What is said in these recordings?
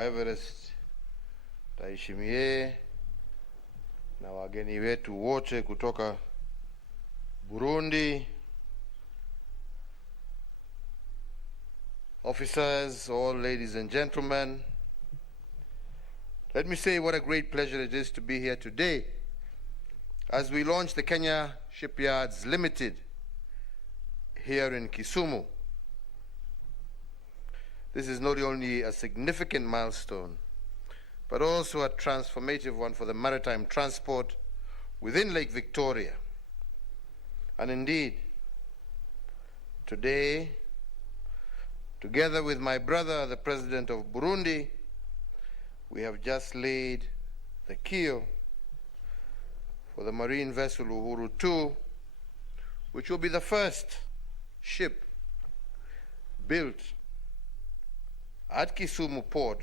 Everest Taishimie na wageni wetu wote kutoka Burundi, officers, all ladies and gentlemen, let me say what a great pleasure it is to be here today as we launch the Kenya Shipyards Limited here in Kisumu. This is not only a significant milestone, but also a transformative one for the maritime transport within Lake Victoria. And indeed, today, together with my brother, the President of Burundi, we have just laid the keel for the marine vessel Uhuru 2, which will be the first ship built at Kisumu port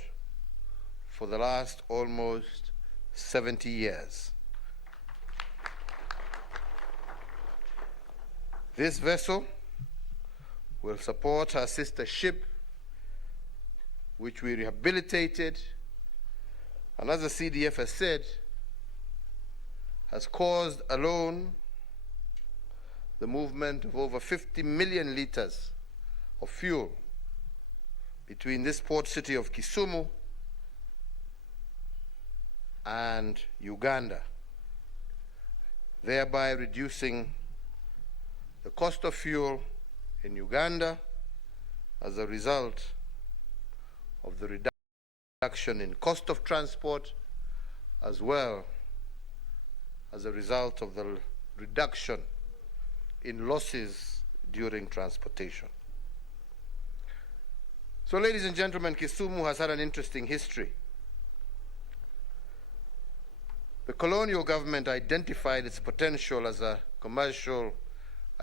for the last almost 70 years. This vessel will support our sister ship, which we rehabilitated, and as the CDF has said, has caused alone the movement of over 50 million liters of fuel between this port city of Kisumu and Uganda, thereby reducing the cost of fuel in Uganda as a result of the reduction in cost of transport, as well as a result of the reduction in losses during transportation. So, ladies and gentlemen, Kisumu has had an interesting history. The colonial government identified its potential as a commercial,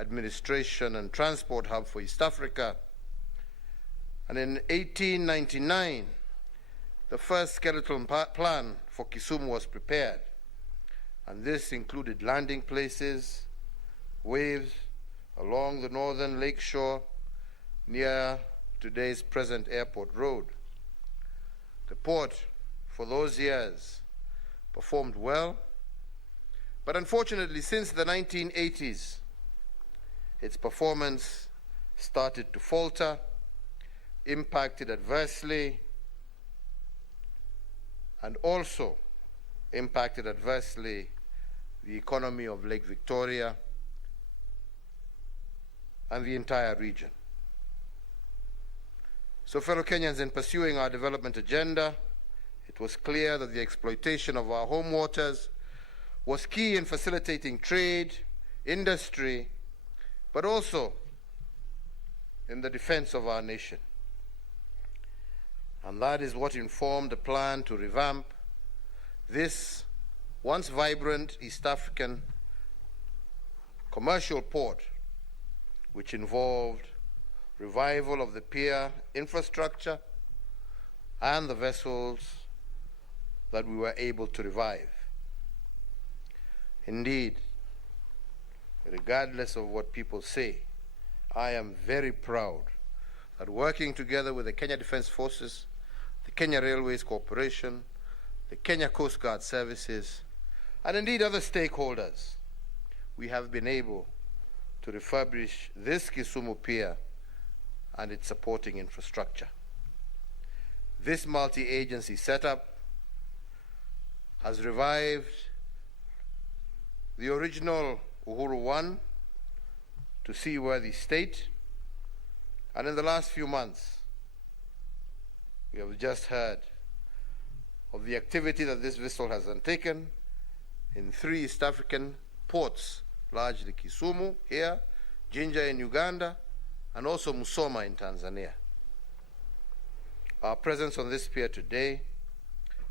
administration, and transport hub for East Africa. And in 1899, the first skeleton plan for Kisumu was prepared. And this included landing places, waves along the northern lakeshore near today's present airport road. The port, for those years, performed well, but unfortunately, since the 1980s, its performance started to falter, impacted adversely, and also impacted adversely the economy of Lake Victoria and the entire region. So, fellow Kenyans, in pursuing our development agenda, it was clear that the exploitation of our home waters was key in facilitating trade, industry, but also in the defense of our nation. And that is what informed the plan to revamp this once vibrant East African commercial port, which involved revival of the pier infrastructure and the vessels that we were able to revive. Indeed, regardless of what people say, I am very proud that working together with the Kenya Defence Forces, the Kenya Railways Corporation, the Kenya Coast Guard Services, and indeed other stakeholders, we have been able to refurbish this Kisumu pier and its supporting infrastructure. This multi-agency setup has revived the original Uhuru 1 to seaworthy state, and in the last few months, we have just heard of the activity that this vessel has undertaken in 3 East African ports, largely Kisumu here, Jinja in Uganda, and also Musoma in Tanzania. Our presence on this pier today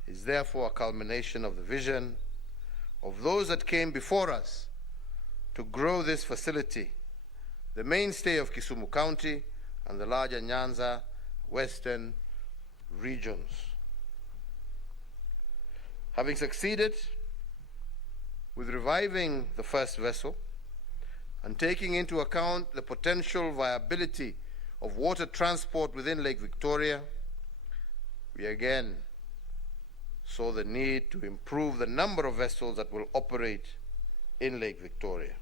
is therefore a culmination of the vision of those that came before us to grow this facility, the mainstay of Kisumu County and the larger Nyanza Western regions. Having succeeded with reviving the first vessel and taking into account the potential viability of water transport within Lake Victoria, we again saw the need to improve the number of vessels that will operate in Lake Victoria.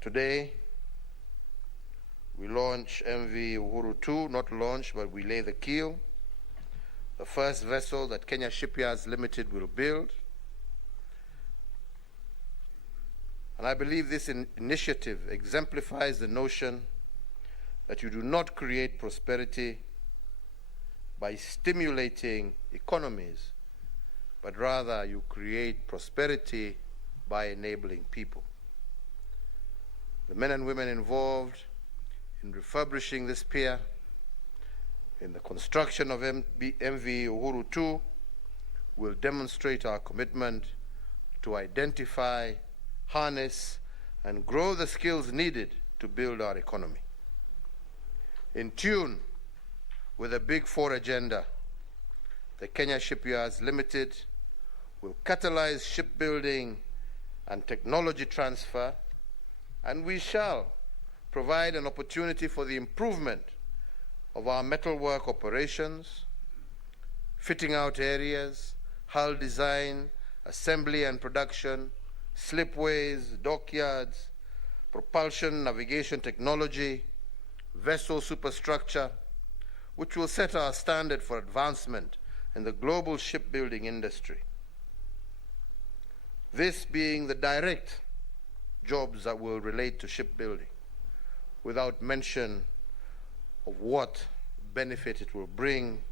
Today, we launch MV Uhuru 2, not launch, but we lay the keel, the first vessel that Kenya Shipyards Limited will build. And I believe this initiative exemplifies the notion that you do not create prosperity by stimulating economies, but rather you create prosperity by enabling people. The men and women involved in refurbishing this pier, in the construction of MV Uhuru 2, will demonstrate our commitment to identify, harness, and grow the skills needed to build our economy. In tune with the Big Four agenda, the Kenya Shipyards Limited will catalyze shipbuilding and technology transfer, and we shall provide an opportunity for the improvement of our metalwork operations, fitting out areas, hull design, assembly and production, slipways, dockyards, propulsion, navigation technology, vessel superstructure, which will set our standard for advancement in the global shipbuilding industry. This being the direct jobs that will relate to shipbuilding, without mention of what benefit it will bring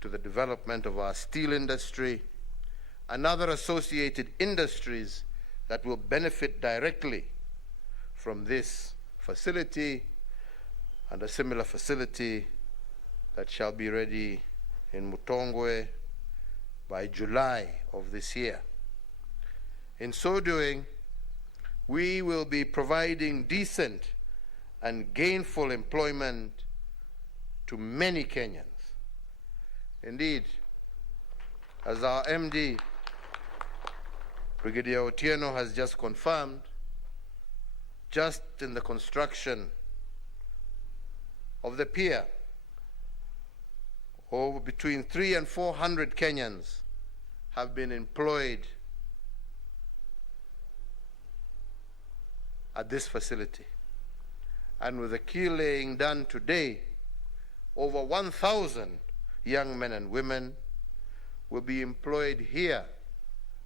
to the development of our steel industry and other associated industries that will benefit directly from this facility and a similar facility that shall be ready in Mutongwe by July of this year. In so doing, we will be providing decent and gainful employment to many Kenyans. Indeed, as our MD, Brigadier Otieno, has just confirmed, just in the construction of the pier, over between 300 and 400 Kenyans have been employed at this facility. And with the keel laying done today, over 1,000 young men and women will be employed here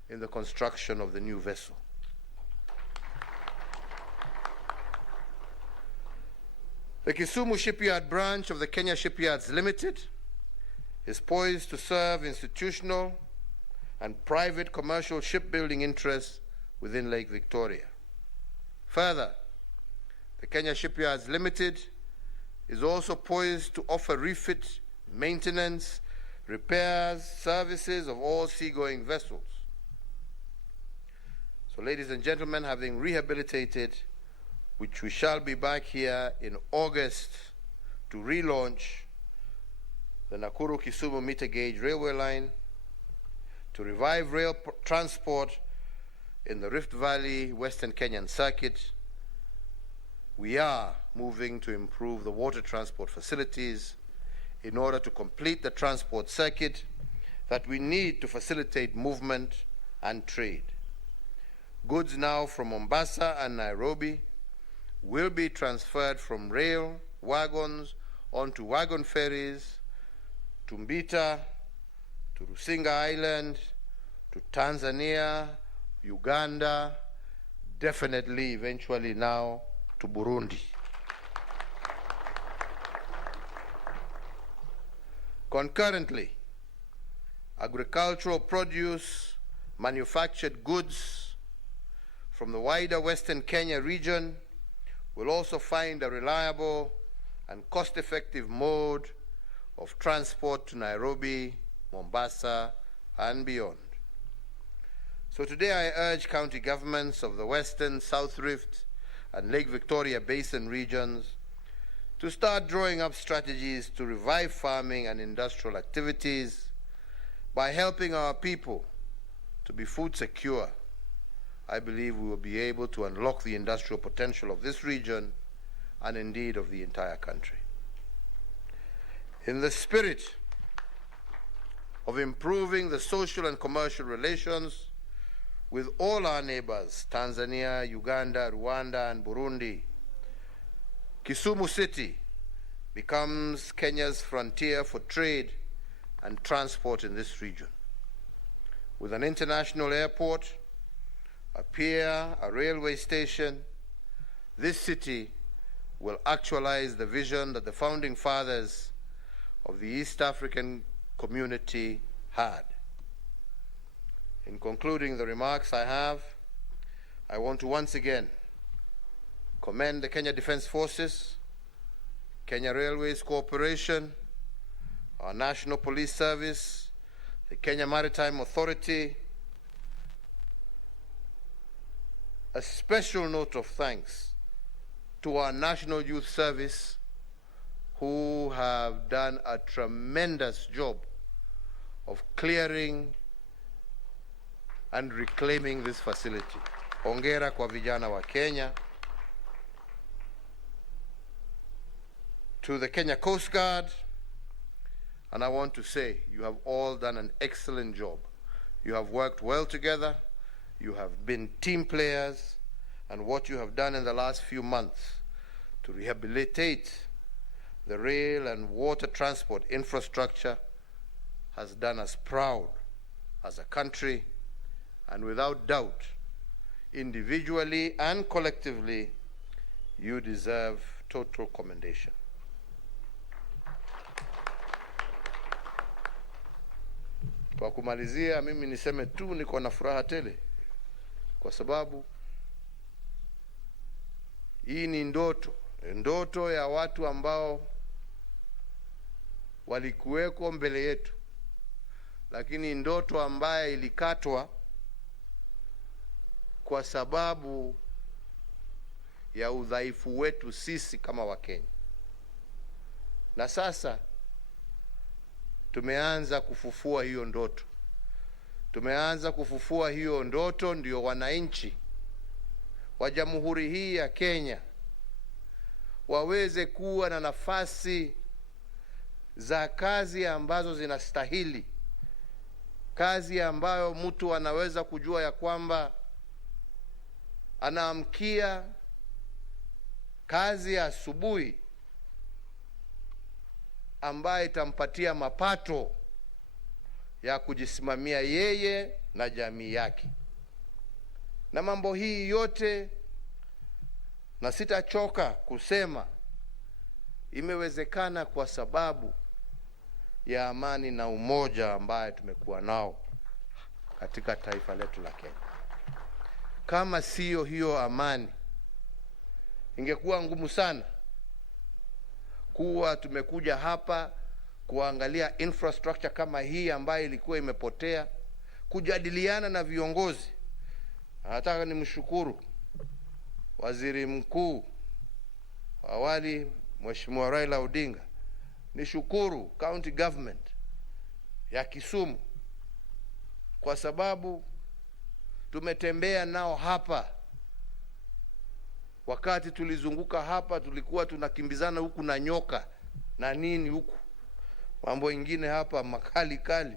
in the construction of the new vessel. The Kisumu Shipyard branch of the Kenya Shipyards Limited is poised to serve institutional and private commercial shipbuilding interests within Lake Victoria. Further, the Kenya Shipyards Limited is also poised to offer refit, maintenance, repairs, services of all seagoing vessels. So, ladies and gentlemen, having rehabilitated, which we shall be back here in August to relaunch the Nakuru-Kisumu meter gauge railway line, to revive rail transport in the Rift Valley Western Kenyan circuit, we are moving to improve the water transport facilities in order to complete the transport circuit that we need to facilitate movement and trade. Goods now from Mombasa and Nairobi will be transferred from rail wagons onto wagon ferries to Mbita, to Rusinga Island, to Tanzania, Uganda, definitely eventually now to Burundi. Concurrently, agricultural produce, manufactured goods from the wider Western Kenya region will also find a reliable and cost-effective mode of transport to Nairobi, Mombasa, and beyond. So today I urge county governments of the Western, South Rift, and Lake Victoria Basin regions to start drawing up strategies to revive farming and industrial activities by helping our people to be food secure. I believe we will be able to unlock the industrial potential of this region and indeed of the entire country. In the spirit of improving the social and commercial relations with all our neighbors, Tanzania, Uganda, Rwanda, and Burundi, Kisumu City becomes Kenya's frontier for trade and transport in this region. With an international airport, a pier, a railway station, this city will actualize the vision that the founding fathers of the East African community had. In concluding the remarks I want to once again commend the Kenya Defence Forces, Kenya Railways Corporation, our National Police Service, the Kenya Maritime Authority. A special note of thanks to our National Youth Service, who have done a tremendous job of clearing and reclaiming this facility. Hongera kwa vijana wa Kenya. To the Kenya Coast Guard, and I want to say, you have all done an excellent job. You have worked well together. You have been team players, and what you have done in the last few months to rehabilitate the rail and water transport infrastructure has done us proud as a country, and without doubt, individually and collectively, you deserve total commendation. Kwa kumalizia, mimi niseme tu niko na furaha tele kwa sababu hii ni ndoto ya watu ambao walikuweko mbele yetu, lakini ndoto ambaye ilikatwa kwa sababu ya udhaifu wetu sisi kama Wakenya. Na sasa tumeanza kufufua hiyo ndoto. Tumeanza kufufua hiyo ndoto, ndio wananchi wa Jamhuri hii ya Kenya waweze kuwa na nafasi za kazi ambazo zinastahili, kazi ambayo mtu anaweza kujua ya kwamba anaamkia kazi ya asubuhi ambaye itampatia mapato ya kujisimamia yeye na jamii yake. Na mambo hii yote, na sitachoka kusema, imewezekana kwa sababu ya amani na umoja ambaye tumekuwa nao katika taifa letu la Kenya. Kama sio hiyo amani, ingekuwa ngumu sana kuwa tumekuja hapa kuangalia infrastructure kama hii ambayo ilikuwa imepotea, kujadiliana na viongozi. Nataka nimshukuru Waziri Mkuu awali Mheshimiwa Raila Odinga, nishukuru county government ya Kisumu kwa sababu tumetembea nao hapa. Wakati tulizunguka hapa tulikuwa tunakimbizana huku na nyoka na nini huku, mambo ingine hapa makali kali,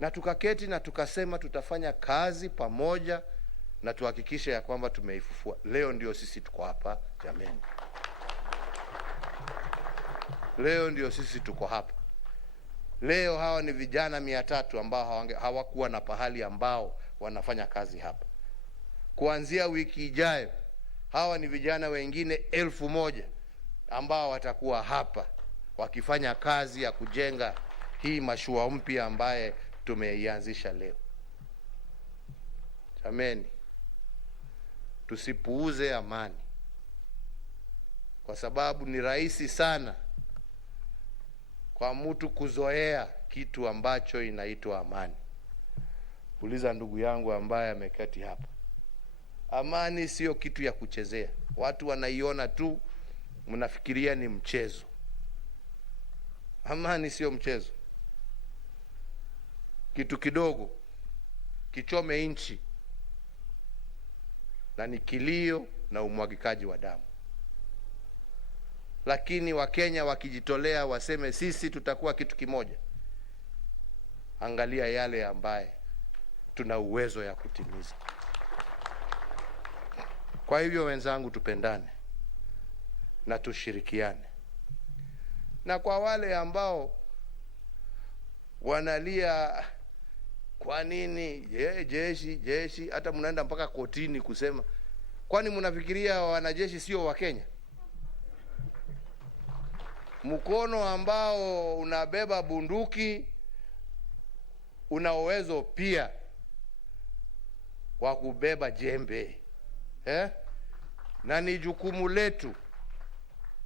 na tukaketi na tukasema tutafanya kazi pamoja na tuhakikishe ya kwamba tumeifufua. Leo ndio sisi tuko hapa jameni. Leo ndio sisi tuko hapa. Leo hawa ni vijana 300 ambao hawakuwa na pahali ambao wanafanya kazi hapa. Kuanzia wiki ijayo, hawa ni vijana wengine 1000 ambao watakuwa hapa wakifanya kazi ya kujenga hii mashua mpya ambaye tumeianzisha leo. Jameni, tusipuuze amani, kwa sababu ni rahisi sana kwa mtu kuzoea kitu ambacho inaitwa amani. Uliza ndugu yangu ambaye ameketi hapa. Amani sio kitu ya kuchezea. Watu wanaiona tu, mnafikiria ni mchezo. Amani sio mchezo. Kitu kidogo kichome nchi na ni kilio na umwagikaji wa damu. lakini Wakenya wakijitolea waseme sisi tutakuwa kitu kimoja, angalia yale ambaye tuna uwezo ya kutimiza. Kwa hivyo wenzangu, tupendane na tushirikiane. Na kwa wale ambao wanalia kwa nini jeshi, hata mnaenda mpaka kotini kusema, kwani mnafikiria wanajeshi sio wa Kenya? Mkono ambao unabeba bunduki una uwezo pia wa kubeba jembe, na ni jukumu letu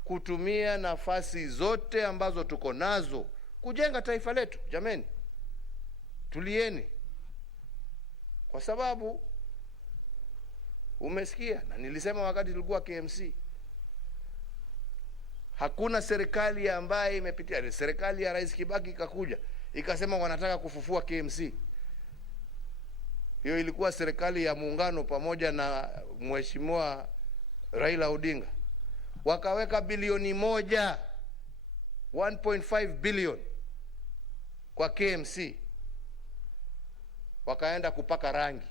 kutumia nafasi zote ambazo tuko nazo kujenga taifa letu. Jameni, tulieni, kwa sababu umesikia na nilisema wakati tulikuwa KMC, hakuna serikali ambaye imepitia. Serikali ya Rais Kibaki ikakuja ikasema wanataka kufufua KMC. Hiyo ilikuwa serikali ya muungano pamoja na Mheshimiwa Raila Odinga, wakaweka bilioni 1.5 billion kwa KMC, wakaenda kupaka rangi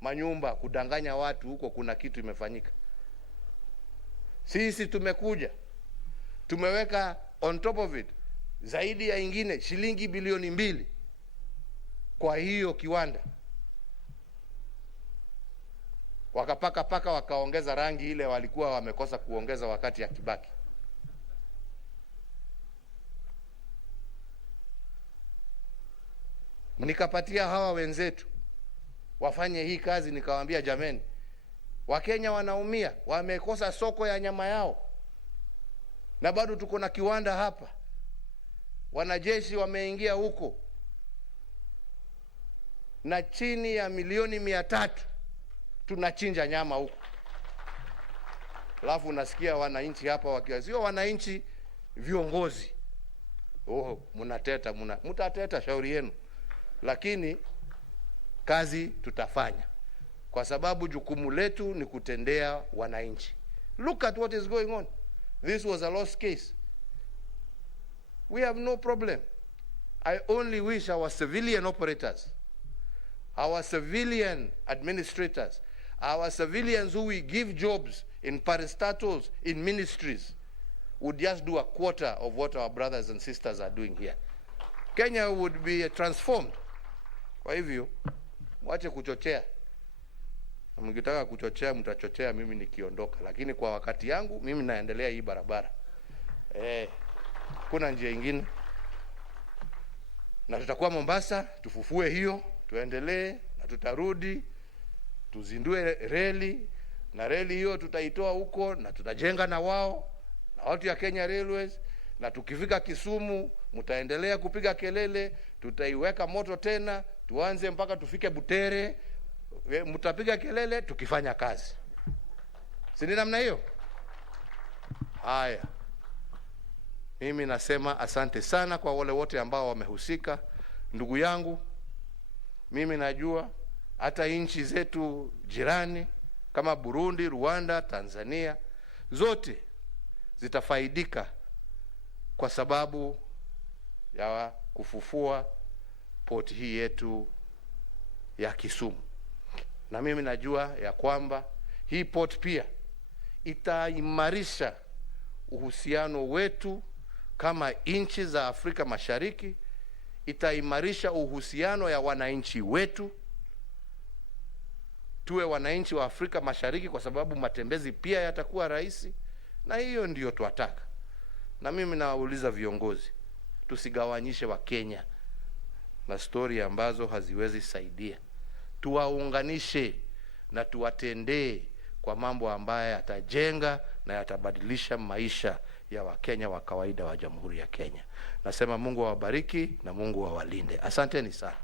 manyumba, kudanganya watu huko kuna kitu imefanyika. Sisi tumekuja tumeweka on top of it zaidi ya ingine shilingi bilioni 2 kwa hiyo kiwanda, wakapaka wakaongeza rangi ile walikuwa wamekosa kuongeza wakati ya Kibaki. Nikapatia hawa wenzetu wafanye hii kazi, nikawaambia jameni, Wakenya wanaumia, wamekosa soko ya nyama yao, na bado tuko na kiwanda hapa. Wanajeshi wameingia huko na chini ya milioni 300 tunachinja nyama huko. Alafu unasikia wananchi hapa wakiwa sio wananchi, viongozi, mtateta, shauri yenu, lakini kazi tutafanya, kwa sababu jukumu letu ni kutendea wananchi. Look at what is going on. This was a lost case. We have no problem. I only wish our civilian operators, our civilian administrators, our civilians who we give jobs in parastatals, in ministries, would just do a quarter of what our brothers and sisters are doing here. Kenya would be transformed. Kwa hivyo, mwache kuchochea. Mkitaka kuchochea, mtachochea mimi nikiondoka. Lakini kwa wakati yangu, mimi naendelea hii barabara. Kuna njia ingine. Na tutakuwa Mombasa, tufufue hiyo, tuendelee, na tutarudi, tuzindue reli, na reli hiyo tutaitoa huko, na tutajenga na wao, na watu ya Kenya Railways, na tukifika Kisumu, mtaendelea kupiga kelele, tutaiweka moto tena, tuanze mpaka tufike Butere, mtapiga kelele tukifanya kazi. Si ni namna hiyo? Haya. Mimi nasema asante sana kwa wale wote ambao wamehusika. Ndugu yangu, mimi najua hata nchi zetu jirani kama Burundi, Rwanda, Tanzania, zote zitafaidika kwa sababu ya kufufua port hii yetu ya Kisumu. Na mimi najua ya kwamba hii port pia itaimarisha uhusiano wetu kama nchi za Afrika Mashariki, itaimarisha uhusiano ya wananchi wetu. Tuwe wananchi wa Afrika Mashariki kwa sababu matembezi pia yatakuwa rahisi, na hiyo ndiyo tuataka. Na mimi nawauliza viongozi, tusigawanyishe wa Kenya na story ambazo haziwezi saidia. Tuwaunganishe na tuwatendee kwa mambo ambayo yatajenga na yatabadilisha maisha ya Wakenya wa kawaida wa Jamhuri ya Kenya. Nasema Mungu awabariki na Mungu awalinde. Asanteni sana.